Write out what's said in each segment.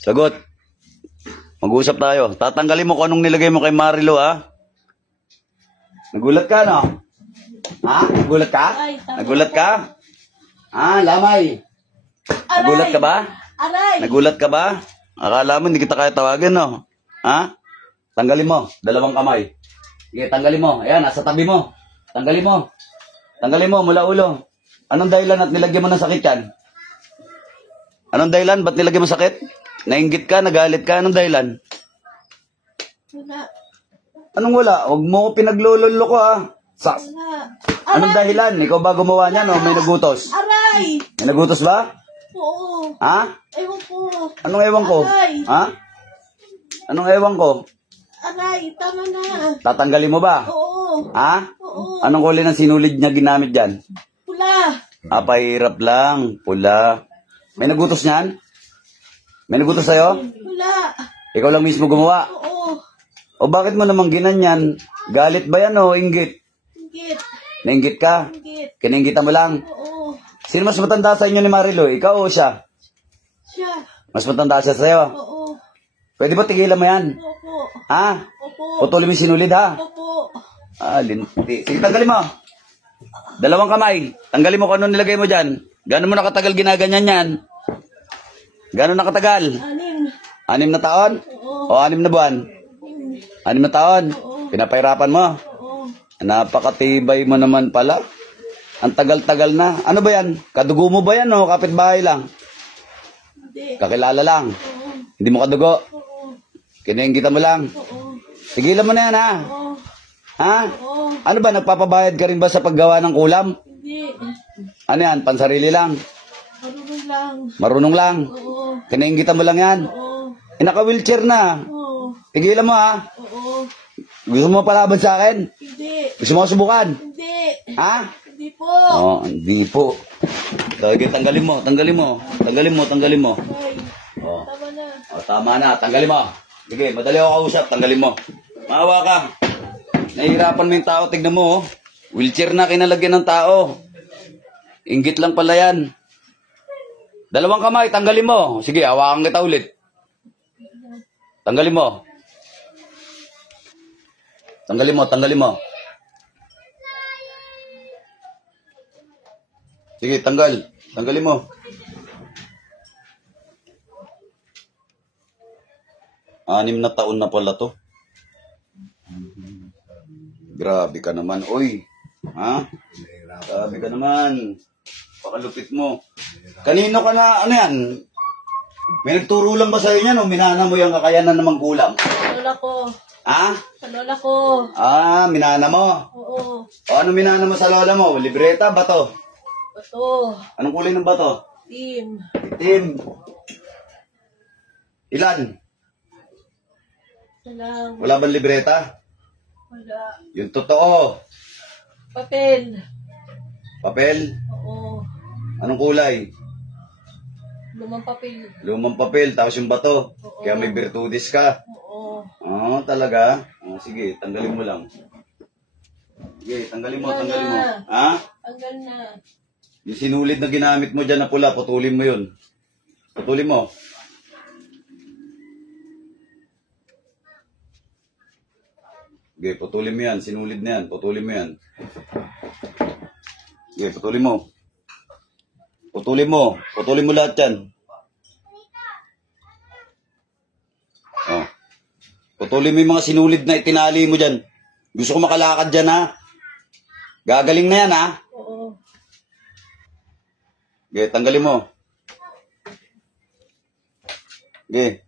Sagot. Mag-uusap tayo. Tatanggalin mo kung anong nilagay mo kay Marilo, ha? Nagulat ka, no? Ha? Nagulat ka? Nagulat ka? Ha? Lamay? Nagulat ka ba? Aray! Nagulat ka ba? Akala mo hindi kita kaya tawagin, no? Ha? Tanggalin mo. 2 kamay. Sige, tanggalin mo. Ayan, nasa tabi mo. Tanggalin mo. Tanggalin mo mula ulo. Anong dahilan at nilagyan mo ng sakit yan? Anong dahilan? Ba't nilagyan mo sakit? Nainggit ka? Nagalit ka? Anong dahilan? Wala. Anong wala? Huwag mo ko pinaglololo ko, ha? Wala. Anong dahilan? Ikaw ba gumawa niyan, o may nagutos? Aray! May nagutos ba? Oo. Ha? Ewan ko. Anong ewan ko? Aray! Ha? Anong ewan ko? Aray, tama na. Tatanggalin mo ba? Oo. Ha? Oo. Anong kulay ng sinulid niya ginamit dyan? Pula. Pahirap lang. Pula. May nagutos niyan? May nagutos sa'yo? Wala. Ikaw lang mismo gumawa? Oo. O bakit mo namang ginanyan? Galit ba yan o inggit? Inggit. Nainggit ka? Inggit. Kinainggita mo lang? Oo. Sino mas matanda sa inyo ni Marilo? Ikaw o siya? Siya. Mas matanda siya sa'yo? Oo. Pwede ba tigilan mo yan? Opo. Ha? Opo. Putulin mo yung sinulid, ha? Opo. Linti. Sige, tanggalin mo. 2 kamay. Tanggalin mo kung ano nilagay mo dyan. Gano'n mo nakatagal ginaganyan yan? Gano'n nakatagal? 6. 6 na taon? Oo. O 6 na buwan? 6 na taon? Oo. Pinapahirapan mo? Oo. Napakatibay mo naman pala. Ang tagal-tagal na. Ano ba yan? Kadugo mo ba yan o kapitbahay lang? Hindi. Kakilala lang? Oo. Hindi mo kadugo? Oo. Kinaingita mo lang? Oo. Tigilan mo na yan, ha? Oo. Ha? Oo. Ano ba? Nagpapabayad ka rin ba sa paggawa ng kulam? Hindi. Ano yan? Pansarili lang? Marunong lang. Marunong lang? Oo. Kinaingita mo lang yan? Oo. Naka-wheelchair na. Oo. Tigilan mo, ha? Oo. Gusto mo palaban sa akin? Hindi. Gusto mo subukan? Hindi. Ha? Hindi po. Hindi po. Tanggalin mo, tanggalin mo. Tanggalin mo, tanggalin mo. Ay. Oh. Tama na. Tama na, tanggalin mo. Sige, madali ako kausap, tanggalin mo. Maawa ka. Nahihirapan mo yung tao, tignan mo, oh. Wheelchair na kinalagyan ng tao. Inggit lang pala yan. 2 kamay, tanggalin mo. Sige, hawakan kita ulit. Tanggalin mo. Tanggalin mo, tanggalin mo. Sige, tanggal. Tanggalin mo. Anim na taon na pala to. Grabe ka naman, oy. Ha? Grabe ka naman. Pakalupit mo. Kanino ka na, ano yan? May nagturo lang ba sa'yo yan o minana mo yung kakayanan namang kulang? Lola ko. Ha? Sa lola ko. Minana mo. Oo. O ano minana mo sa lola mo? Libreta, bato? Bato. Anong kulay ng bato? Team. Itim. Ilan? Salam. Wala bang libreta? Wala. Yung totoo. Papel. Papel? Oo. Anong kulay? Lumang papel. Lumang papel, tapos yung bato. Oo. Kaya may virtudes ka. Oo. Talaga? Sige, tanggalin mo lang. Sige, tanggalin mo, tanggalin mo. Ha? Tanggal na. Yung sinulid na ginamit mo dyan na pula, putulin mo yun. Putulin mo. Sige, putulin mo yan. Sinulid na yan. Putulin mo yan. Sige, putulin mo. Putulin mo. Putulin mo lahat yan. Oh. Putulin mo yung mga sinulid na itinali mo dyan. Gusto ko makalakad dyan, ha? Gagaling na yan, ha? Oo. Sige, tanggalin mo. Sige,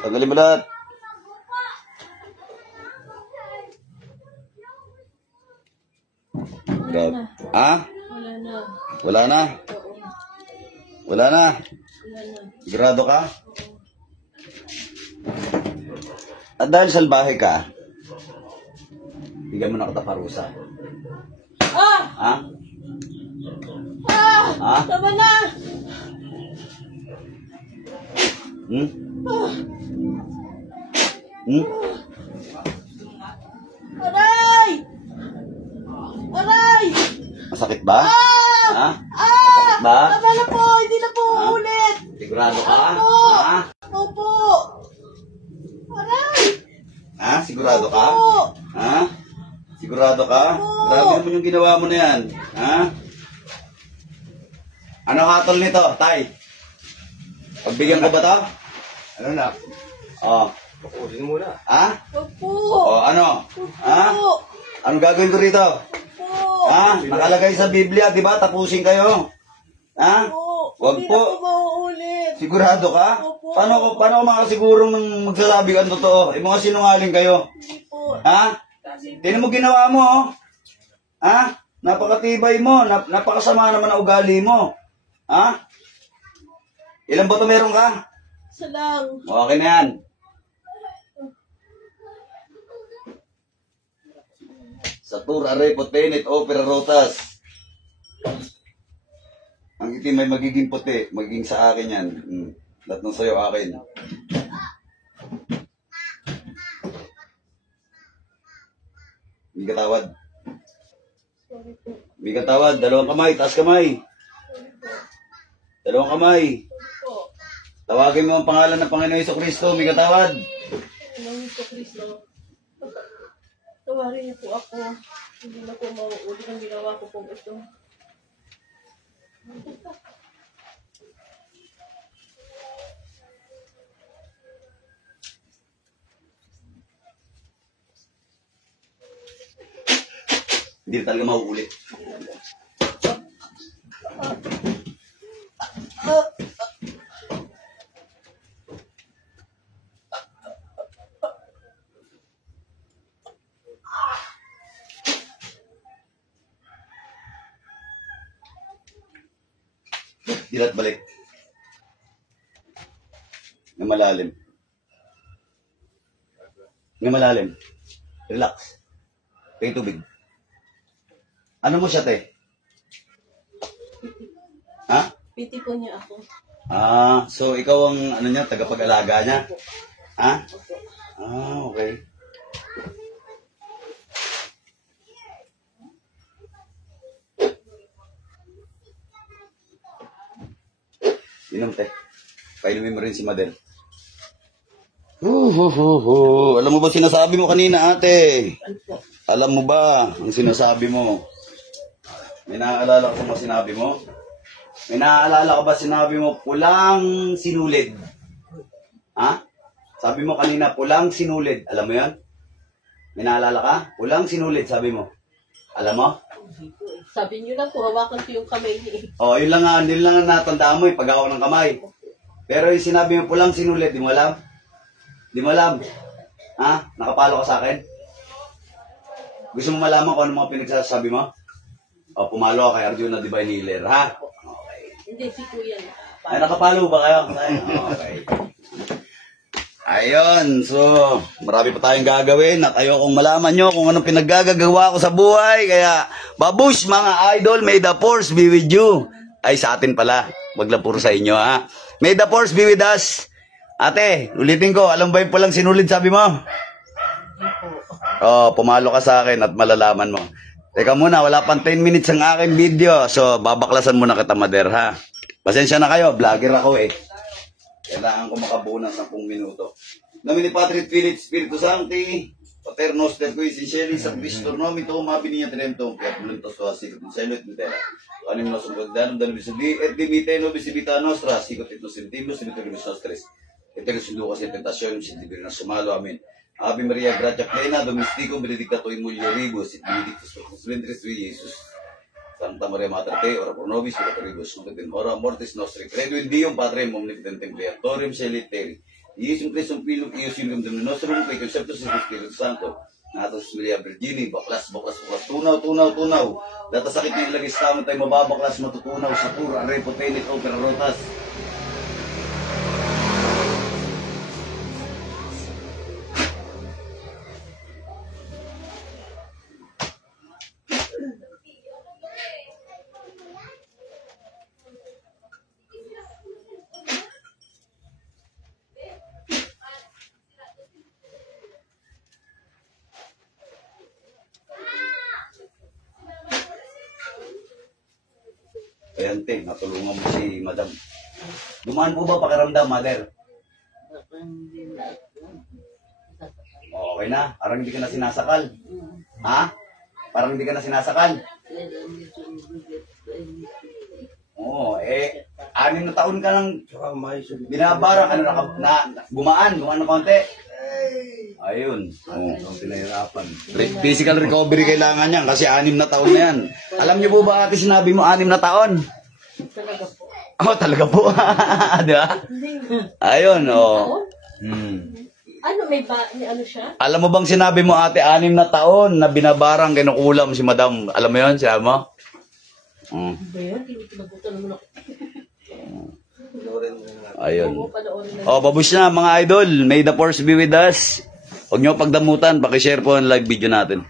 tanggalin mo lahat. Wala na. Ha? Wala na. Wala na? Oo. Wala na? Wala na. Sigurado ka? At dahil salbahe ka, bigyan mo na kita parusa. Ah! Ha? Ah! Ha? Tama na! Hmm? Hmm? Aray! Aray! Masakit ba? Ah! Ha? Ah! Masakit ba? Tama na po! Hindi na po ulit! Hindi ko Sigurado ka? Opo. Ha? Opo. Aray. Ha? Sigurado ka? Opo. Ha? Sigurado ka? Oo. Grabe naman yung ginawa mo na yan. Ha? Ano hatol nito, Tay? Pagbigyan ko ba to? Ano na? Oh. Pakusin muna. Ha? Opo. Oh, ano? Ha? Opo. Ano gagawin ko rito? Opo. Ha? Nakalagay sa Biblia, di ba? Tapusin kayo. Ha? Opo. Wag Hindi po. na po mauulit. Sigurado ka? Opo. Paano ko makasigurong nang magsasabi ka ng totoo? Mga sinungaling kayo. Hindi po. Ha? Tingnan mo ginawa mo, oh. Ha? Napakatibay mo. Napakasama naman ang ugali mo. Ha? Ilan ba ito meron ka? Isa lang. Okay na yan. Satur, Are, Potenet, Opera, Rotas. Ang itim ay magiging puti. Magiging sa akin yan. Lahat ng sayo akin. Hindi ka tawad. Sorry po. Hindi ka tawad. Dalawang kamay. Taas kamay. Sorry po. Dalawang kamay. Sorry po. Tawagin mo ang pangalan ng Panginoon Jesucristo. May katawad. Panginoon ko Kristo. Tawarin niyo po ako. Hindi na po mauulit ang ginawa ko po ito. Hindi na talaga mauulit. Dilat balik. Nga malalim. Nga malalim. Relax. Pay tubig. Ano mo siya, te? Ha? Piti po niya ako. So ikaw ang ano niya, tagapag-alaga niya? Ha? Opo. Okay. Inom, te. Painumin mo rin si Madel. Alam mo ba sinasabi mo kanina, ate? Ano po? Alam mo ba ang sinasabi mo? May naaalala ko sa mga sinabi mo? May naaalala ko ba sinabi mo pulang sinulid? Ha? Sabi mo kanina pulang sinulid. Alam mo yan? May naalala ka? Pulang sinulid, sabi mo. Alam mo? Sabi niyo lang po, hawakan ko yung kamay niya. Oh, yun lang ang natandaan mo, pag-awak ng kamay. Pero yung sinabi mo pulang sinulid, di mo alam? Di mo alam? Ha? Nakapalo ka sa akin? Gusto mo malaman kung ano mga pinagsasabi mo? O, pumalo ka kay Arjuna Divine Healer, ha? Okay. Hindi, si Kuya na. Ay, nakapalo ba kayo? Okay. Ayun, so, marami pa tayong gagawin at ayokong malaman nyo kung anong pinaggagawa ko sa buhay. Kaya, babush mga idol, may the force be with you. Ay, sa atin pala. Wag lang puro sa inyo, ha? May the force be with us. Ate, ulitin ko, alam ba yung pulang sinulid sabi mo? Oh, pumalo ka sa akin at malalaman mo. Teka muna, wala pang 10 minutes ang aking video. So, babaklasan muna kita, Mader, ha? Pasensya na kayo, vlogger ako eh. Kailangan ko makabuo ng 10 minuto. Nomini Patri Filii Spiritus Sancti, Pater Noster qui Sincelli Sancti Christus nomito mabini niya tremtong kaya pulentos wa sikot sa ilot mitera. Anim nos danum dan bisibi et dimite no bisibita nostra sikot ito sentimos sinitorimus nostres. Ito sundo kasi tentasyon sindibir na sumalo amin. Ave Maria gratia plena domestico benedicta tu in mulieribus et benedictus fructus ventris tui Jesus. Santa Maria Mater Dei, ora pro nobis peccatoribus nunc et in hora mortis nostri. Credo in Deum Patrem omnipotentem creatorem celestium. Iesum Christum Filum Ius Filium Domini Nostrum, per conceptus et Spiritus Santo. Natos Maria Virgini, baklas, tunaw. Data sakit ng ilagis tamo tayo mababaklas, matutunaw sa pura, repotenit, opera rotas. Ayan, te, natulungan mo si Madam. Gumaan po ba pakiramdam, mother? Okay na. Parang hindi ka na sinasakal. Ha? Parang hindi ka na sinasakal. Oo, 6 na taon ka lang Tsaka may sabi. binabarang, gumaan ng konti. Ayun. Oo. Ang pinahirapan. Physical recovery kailangan yan kasi 6 na taon na yan. Alam niyo po ba ate, sinabi mo 6 na taon? Talaga po. Oh, talaga po. Di ba? Ayun, oh. Ano, may ano siya? Alam mo bang sinabi mo ate, 6 na taon na binabarang kinukulam si madam. Alam mo yun, sinabi mo? Ba yun? Kinabutan naman ako. Ayun. Oo, panoorin na. Oh, babush na mga idol. May the force be with us. Huwag niyo pagdamutan, pakishare po ang live video natin.